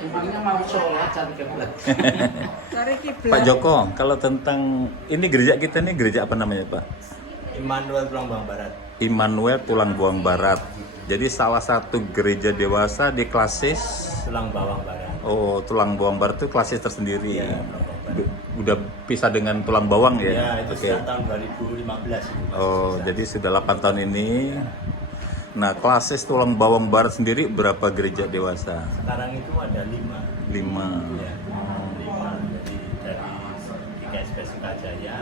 Emangnya mau sholat cari kiblat. Cari kiblat. Pak Joko, kalau tentang ini gereja kita nih gereja apa namanya Pak? Immanuel Tulang Bawang Barat. Immanuel Tulang Bawang Barat. Jadi salah satu gereja dewasa di klasis. Tulang Bawang Barat. Oh, Tulang Bawang Barat itu klasis tersendiri. Iya. Udah pisah dengan Tulang Bawang ya? Ya, itu Oke. sejak tahun 2015 itu. masih Oh, bisa. jadi sudah 8 tahun ini. Nah, klasis Tulang Bawang Barat sendiri berapa gereja dewasa? Sekarang itu ada 5. 5. Ya, 5. Jadi dari GKSP Sukajaya,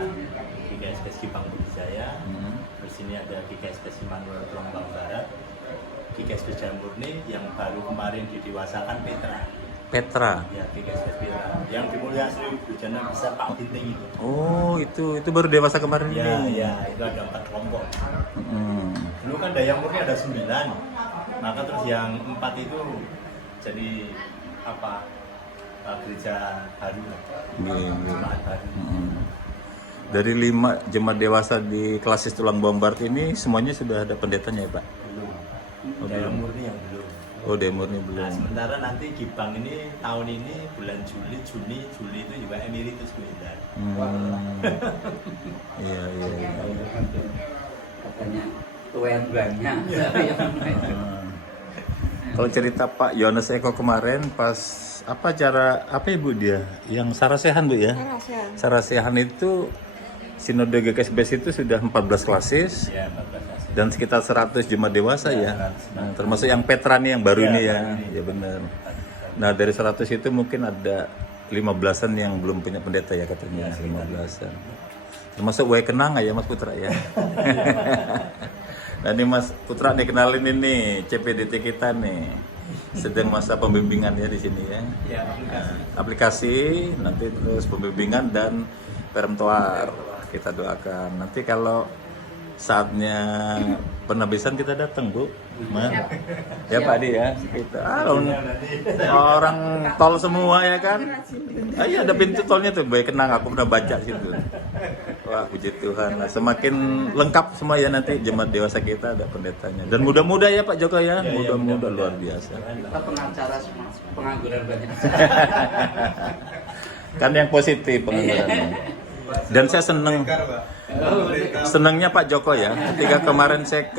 GKSP Cipang Budijaya, terus ini ada GKSP Immanuel Tulang Bawang Barat, GKSP Jamurni yang baru kemarin didewasakan Petra. Petra. Ya, GKSP Petra. Yang di Mulia Sri Bujana bisa Pak Binting itu. Oh, itu baru dewasa kemarin Ya, ini. ya, itu ada 4 kelompok. Hmm. Dulu kan Dayang Murni ada 9, maka terus yang 4 itu jadi apa, gereja baru, Iya, iya. jemaat baru. Dari 5 jemaat dewasa di klasis Tulang Bawang Barat ini semuanya sudah ada pendetanya ya Pak? Belum. Dayang Murni yang belum. Oh, Demurni Nah, belum. sementara nanti Gibang ini tahun ini bulan Juli itu juga emeritus Buendar. Iya, iya, iya. Katanya tuan banyak. Kalau cerita Pak Yones Eko kemarin pas apa ibu dia yang Sarasehan Bu ya? Karasehan. Sarasehan itu Sinode GKSBS itu sudah 14 klasis Ya, 14 masih. dan sekitar 100 jemaat dewasa ya. 100. Nah, termasuk yang Petra nih yang baru Ya, ini ya. baru ini. Ya benar. Nah, dari 100 itu mungkin ada 15-an yang belum punya pendeta ya katanya, 15-an. Termasuk Wae Kenang ya Mas Putra ya. Nah ini Mas Putra nih kenalin ini CPDT kita nih. Sedang masa pembimbingan ya di sini ya. Ya, Aplikasi nanti terus pembimbingan dan peremtuar kita doakan. Nanti kalau saatnya penabisan kita datang Bu. Mana? Ya Pak Adi ya. Kita orang tol semua ya kan. Ah, iya ada pintu tolnya tuh. Baik kenang aku pernah baca situ. Wah puji Tuhan. Nah, semakin lengkap semua ya nanti jemaat dewasa kita ada pendetanya. Dan muda-muda ya Pak Joko ya. Muda-muda luar biasa. Kita pengacara semua, pengangguran banyak. Kan yang positif penganggurannya. Dan saya senangnya Pak Joko ya, ketika kemarin saya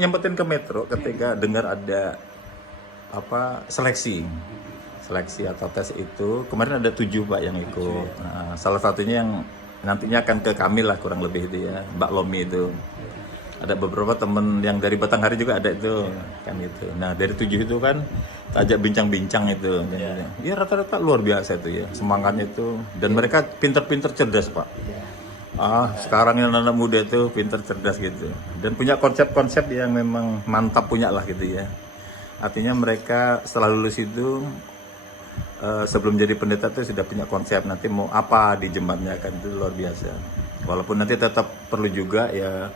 nyempetin ke Metro ketika dengar ada apa seleksi atau tes itu kemarin ada 7 Pak yang ikut. Nah, salah satunya yang nantinya akan ke kami lah kurang lebih itu ya, Mbak Lomi itu. Ada beberapa temen yang dari Batanghari juga ada itu kan itu. Nah dari 7 itu kan ajak bincang-bincang itu. Ya rata-rata luar biasa itu ya semangatnya itu dan mereka pinter-pinter cerdas Pak. Sekarang yang anak muda itu pinter cerdas gitu dan punya konsep-konsep yang memang mantap punya lah gitu ya. Artinya mereka setelah lulus itu sebelum jadi pendeta itu sudah punya konsep nanti mau apa di jemaatnya kan itu luar biasa. Walaupun nanti tetap perlu juga ya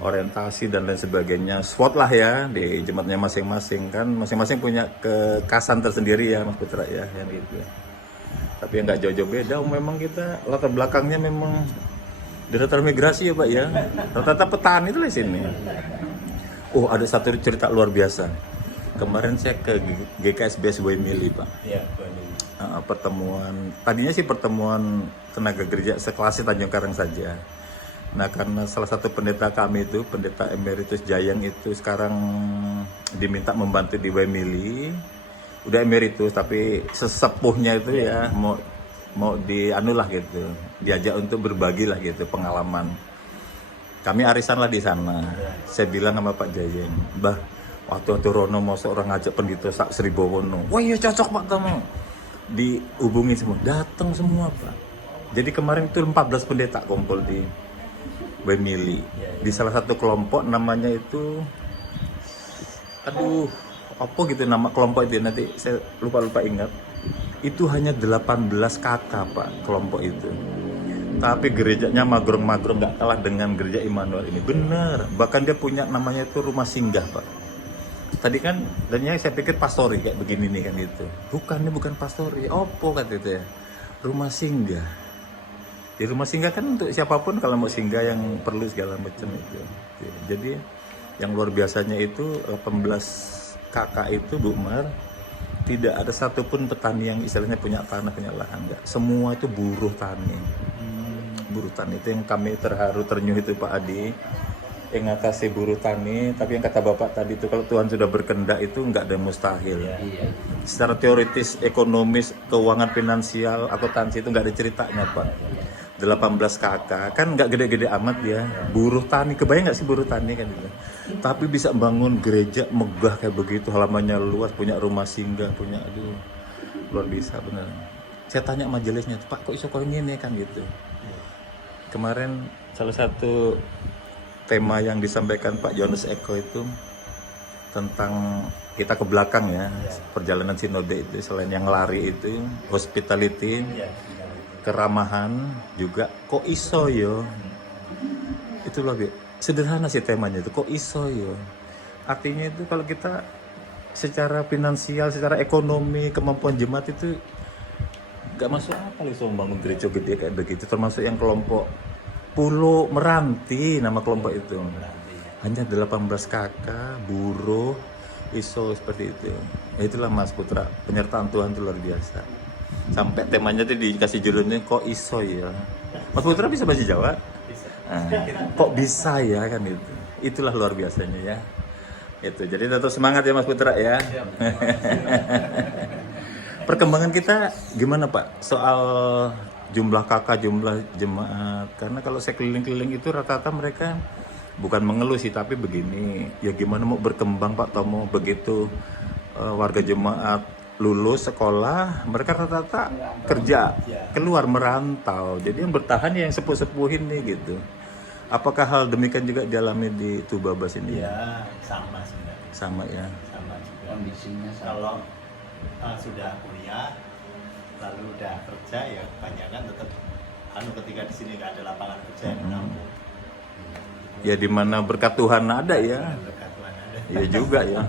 orientasi dan lain sebagainya, SWOT lah ya di jemaatnya masing-masing kan masing-masing punya kekasan tersendiri ya Mas Putra ya yang gitu. Tapi yang nggak jauh-jauh beda, memang kita latar belakangnya memang di latar migrasi ya Pak ya. Rata-rata petani itu di sini. Oh ada satu cerita luar biasa. Kemarin saya ke GKSBS Waimili Pak. ya, boleh. Tadinya sih pertemuan tenaga gereja sekelas Tanjung Karang saja. Nah karena salah satu pendeta kami itu, pendeta emeritus Jayang itu sekarang diminta membantu di Waimili, udah emeritus tapi sesepuhnya itu ya mau dianulah gitu, diajak untuk berbagi lah gitu pengalaman. Kami arisan lah di sana. Saya bilang sama Pak Jayang, Mbah, waktu Rono mau seorang ngajak pendeta sak Sribawono. Wah iya cocok Pak kamu. Dihubungi semua, datang semua Pak. Jadi kemarin itu 14 pendeta kumpul di Waimili. Di salah satu kelompok namanya itu apa gitu nama kelompok itu nanti saya lupa ingat. Itu hanya 18 kakak Pak kelompok itu. Tapi gerejanya magrong-magrong nggak kalah dengan gereja Immanuel ini. Benar, bahkan dia punya namanya itu rumah singgah Pak. Tadi kan tadinya saya pikir pastori kayak begini nih kan itu. Bukan, ini bukan pastori. Opo kata itu ya. Rumah singgah. Di rumah singgah kan untuk siapapun kalau mau singgah yang perlu segala macam itu. Jadi yang luar biasanya itu 18 kakak itu Bu Mar tidak ada satupun petani yang istilahnya punya tanah, punya lahan, enggak. Semua itu buruh tani. Buruh tani itu yang kami terharu ternyuh itu Pak Adi, yang ngatasi buruh tani. Tapi yang kata Bapak tadi itu kalau Tuhan sudah berkehendak itu enggak ada mustahil. Iya. Secara teoritis, ekonomis, keuangan finansial, akuntansi itu enggak ada ceritanya Pak. 18 kakak kan nggak gede-gede amat ya, buruh tani, kebayang nggak sih buruh tani kan gitu. Tapi bisa bangun gereja megah kayak begitu, halamannya luas, punya rumah singgah, punya, aduh luar biasa bener. Saya tanya majelisnya, Pak kok iso kok ini kan gitu. Kemarin salah satu tema yang disampaikan Pak Yohanes Eko itu tentang kita ke belakang ya, perjalanan sinode itu selain yang lari itu hospitality, keramahan juga, kok iso yo. Itu lebih sederhana sih temanya itu, kok iso yo. Artinya itu kalau kita secara finansial, secara ekonomi, kemampuan jemaat itu gak masuk akal iso membangun gereja gede kayak begitu, termasuk yang kelompok Pulau Meranti nama kelompok itu. Hanya 18 kakak, buruh, iso seperti itu. Ya itulah Mas Putra, penyertaan Tuhan itu luar biasa. Sampai temanya tuh dikasih judulnya kok iso ya. Mas Putra bisa bahasa Jawa? Bisa. Kok bisa ya kan itu. Itulah luar biasanya ya. Itu. Jadi tetap semangat ya Mas Putra ya. Perkembangan kita gimana Pak? Soal jumlah kakak, jumlah jemaat. Karena kalau saya keliling-keliling itu rata-rata mereka bukan mengeluh sih, tapi begini. Ya gimana mau berkembang Pak Tomo begitu warga jemaat lulus sekolah, mereka rata-rata kerja, keluar merantau. Jadi yang bertahan ya yang sepuh-sepuhin nih gitu. Apakah hal demikian juga dialami di Tubabas ini? Ya, sama sebenarnya. Sama ya. Sama juga. Kondisinya sama. Kalau sudah kuliah, lalu udah kerja ya kebanyakan tetap ketika di sini nggak ada lapangan kerja yang menampung. Ya di mana berkat Tuhan ada ya. Berkat Tuhan ada. Iya juga ya.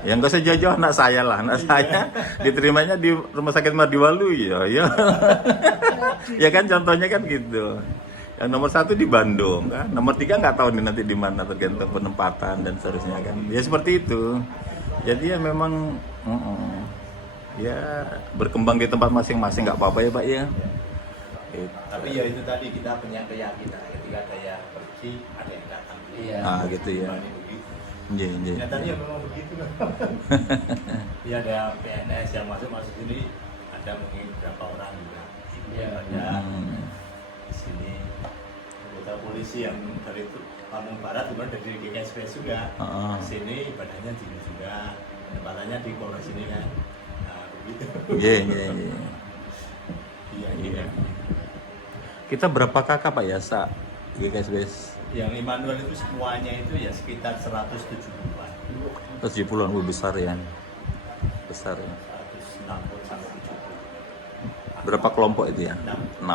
Yang gak usah jauh-jauh anak saya lah. Anak saya diterimanya di Rumah Sakit Mardiwalu ya. Ya. Ya kan contohnya kan gitu. Yang nomor 1 di Bandung kan. Nomor 3 nggak tahu nih nanti di mana tergantung penempatan dan seterusnya kan. Ya seperti itu. Jadi ya memang ya berkembang di tempat masing-masing nggak apa-apa ya Pak ya. Gitu. Tapi ya itu tadi kita punya keyakinan ketika ada yang pergi ada yang datang. Iya. Ah gitu ya. Iya, iya. Nyatanya memang begitu. Ya ada PNS yang masuk sini, ada mungkin berapa orang juga. Iya. Ada di sini anggota polisi yang dari Lampung Barat, kemudian dari GKSPS juga. Sini ibadahnya di sini juga, penempatannya di Polres sini kan. Nah begitu. Iya, iya, iya. Iya, Iya. Kita berapa kakak Pak ya Sa GKSPS? Yang Immanuel itu semuanya itu ya sekitar 170-an. 170-an, besar ya. Besar ya. 160 sampai 70. Berapa kelompok itu ya? 6. 6.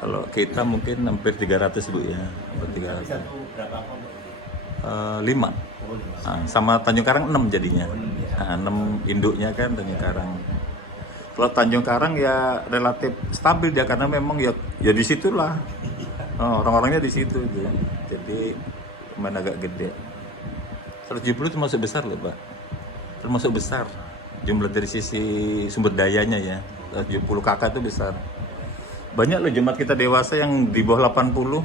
Kalau kita mungkin hampir 300 Bu ya. Hampir 300. Satu berapa kelompok? 5. Oh, 5. Nah, sama Tanjung Karang 6 jadinya. Nah, 6 induknya kan Tanjung Karang. Kalau Tanjung Karang ya relatif stabil dia karena memang ya di situlah. Orang-orangnya di situ gitu. Jadi main agak gede. 170 termasuk besar loh Pak. Termasuk besar. Jumlah dari sisi sumber dayanya ya. 70 kakak itu besar. Banyak loh jemaat kita dewasa yang di bawah 80.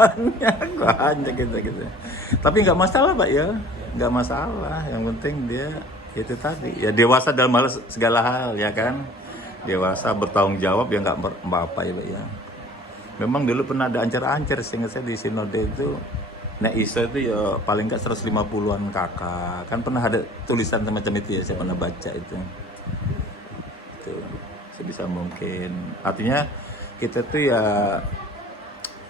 Banyak gitu. Tapi nggak masalah Pak ya. Nggak masalah. Yang penting dia itu tadi ya dewasa dalam hal segala hal ya kan, dewasa bertanggung jawab ya nggak apa-apa ya Pak ya. Memang dulu pernah ada ancar-ancar sehingga saya di sinode itu ISO itu ya paling nggak 150-an kakak kan, pernah ada tulisan semacam itu ya, saya pernah baca itu sebisa mungkin. Artinya kita tuh ya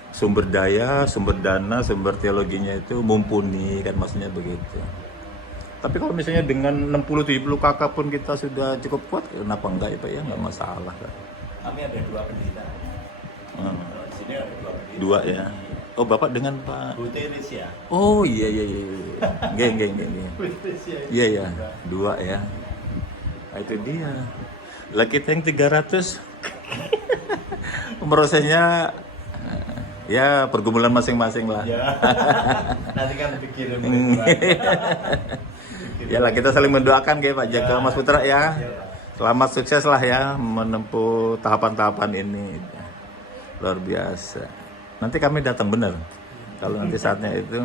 sumber daya, sumber dana, sumber teologinya itu mumpuni kan, maksudnya begitu. Tapi kalau misalnya dengan 60-70 kakak pun kita sudah cukup kuat, kenapa enggak ya Pak ya, nggak masalah kan. Kami ada 2 pendeta. Di sini ada 2 pendeta. 2 ya. Oh Bapak dengan Pak. Bu Teres ya. Oh iya. Geng. Bu Teres ya. Iya ya, 2 ya. Nah, itu dia. Lah kita yang 300 prosesnya Ya pergumulan masing-masing lah. Ya. Nanti kan dikirim. Ya lah kita saling mendoakan kayak Pak Jaka Mas Putra ya. Selamat sukses lah ya menempuh tahapan-tahapan ini. Luar biasa. Nanti kami datang benar. Kalau nanti saatnya itu.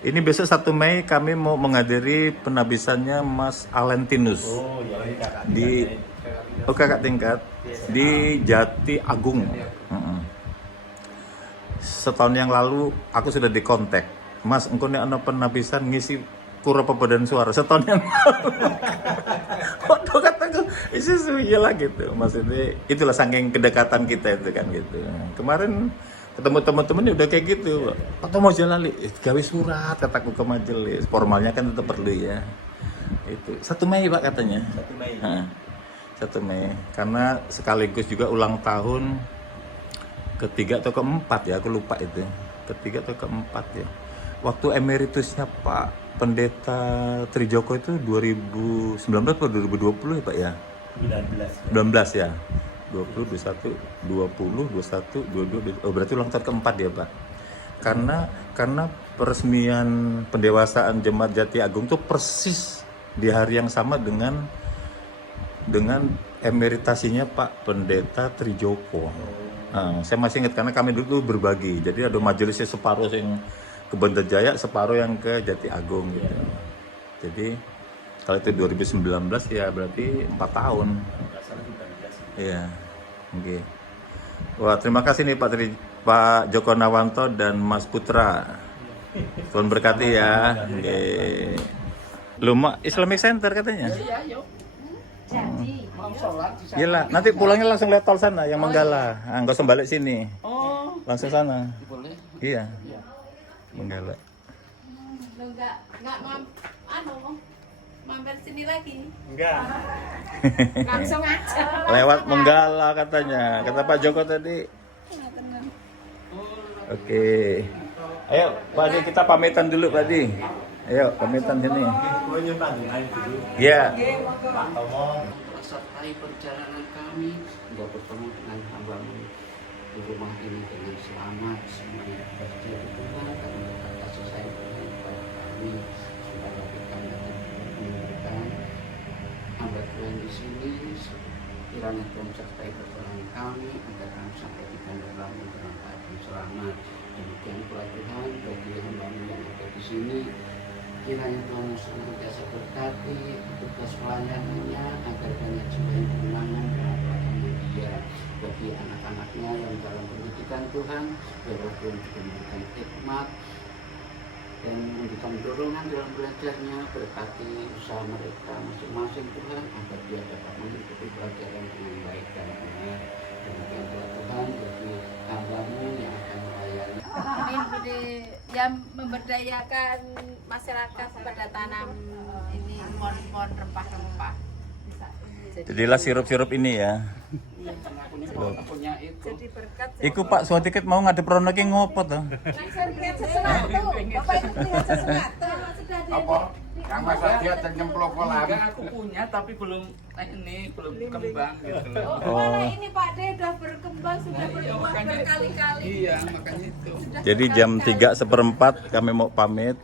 Ini besok 1 Mei kami mau menghadiri penabisannya Mas Alentinus. Oh, ya ini kakak. Di kakak tingkat di Jati Agung. Setahun yang lalu aku sudah dikontak, Mas, engkau nih ana penabisan ngisi pura pepaduan suara setahun yang lalu. Waduh kataku, isi lah gitu. Maksudnya itulah saking kedekatan kita itu kan gitu. Kemarin ketemu teman-teman udah kayak gitu. Atau mau jalali, gawe surat kataku ke majelis. Formalnya kan tetap perlu ya. Itu 1 Mei Pak katanya. 1 Mei. 1 Mei. Karena sekaligus juga ulang tahun ketiga atau keempat ya, aku lupa itu. Ketiga atau keempat ya. Waktu emeritusnya Pak Pendeta Trijoko itu 2019 atau 2020 ya Pak ya? 19 ya. 20, 21, 20, 21, 22, oh berarti ulang tahun keempat ya Pak. Karena peresmian pendewasaan Jemaat Jati Agung itu persis di hari yang sama dengan emeritasinya Pak Pendeta Trijoko. Nah, saya masih ingat karena kami dulu berbagi. Jadi ada majelisnya separuh yang ke Banda Jaya, separuh yang ke Jati Agung gitu. Jadi kalau itu 2019 ya berarti 4 tahun. Iya. Oke. Wah, terima kasih nih Pak Joko Nawanto dan Mas Putra. Tuhan berkati ya. Oke. Luma Islamic Center katanya. Iya, yuk. Mau sholat di sana. Iyalah, nanti pulangnya langsung lihat tol sana yang Menggala. Enggak usah balik sini. Oh, Langsung sana. boleh. Iya. Menggala. Lo enggak mampir sini lagi. Enggak. Langsung aja. Lewat Menggala katanya. Kata Pak Joko tadi. Oke. Ayo, Pak Adi kita pamitan dulu, Pak Adi. Ayo, pamitan sini. Mau nyimpan dulu. Iya. Pak Tomo. Sertai perjalanan kami hingga bertemu dengan hamba-Mu di rumah ini dengan selamat. Semuanya terjadi Tuhan karena berkat kasih sayang Tuhan kepada kami supaya kami dapat memberikan hamba Tuhan di sini. Kiranya Tuhan sertai perjalanan kami agar kami sampai di Kandang dalam keadaan selamat. Demikian pula Tuhan bagi hamba-Mu yang ada di sini. Kiranya Tuhan senantiasa berkati tugas pelayanannya agar banyak jiwa yang kemenangan dalam pelayanan dia bagi anak-anaknya yang dalam pendidikan Tuhan, biar Tuhan juga memberikan hikmat dan memberikan dorongan dalam belajarnya, berkati usaha mereka masing-masing Tuhan agar dia dapat mengikuti pelajaran dengan baik dan benar. Demikian Tuhan bagi hamba-Mu yang akan melayani. Yang memberdayakan masyarakat pada tanam ini pohon-pohon rempah-rempah. Jadilah sirup-sirup ini ya. Punya itu. Jadi berkat. Iku Pak suatu tiket mau ngadep rono ki ngopo to? Langsung lihat sesuatu. Bapak itu lihat sesuatu. Apa? Kang Mas Adia nyemplok kolam. Enggak, aku punya tapi belum belum kembang gitu loh. Malah ini Pak De sudah berkembang, sudah berbuah berkali-kali. Iya, makanya itu. Jadi jam 3:15 kami mau pamit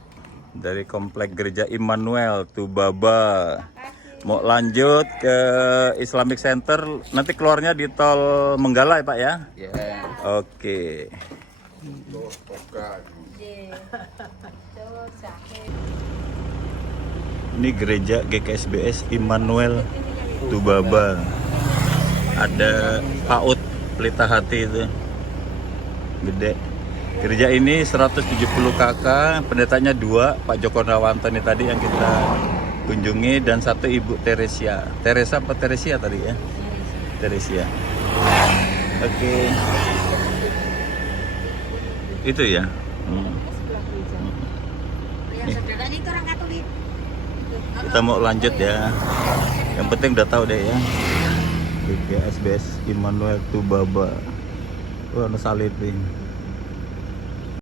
dari komplek Gereja Immanuel Tubaba. Mau lanjut ke Islamic Center, nanti keluarnya di tol Menggala ya Pak ya? Ya. Oke. Ini gereja GKSBS Immanuel Tubaba. Ada PAUD Pelita Hati itu. Gede. Gereja ini 170 kakak, pendetanya 2, Pak Joko Nawanto ini tadi yang kita kunjungi dan 1 Ibu Teresia. Teresa apa Teresia tadi ya? Teresia. Oke. Itu ya. Saudaranya itu orang Katolik. Kita mau lanjut ya. Yang penting udah tahu deh ya. GKSBS Immanuel Tubaba. Wah, salib nih.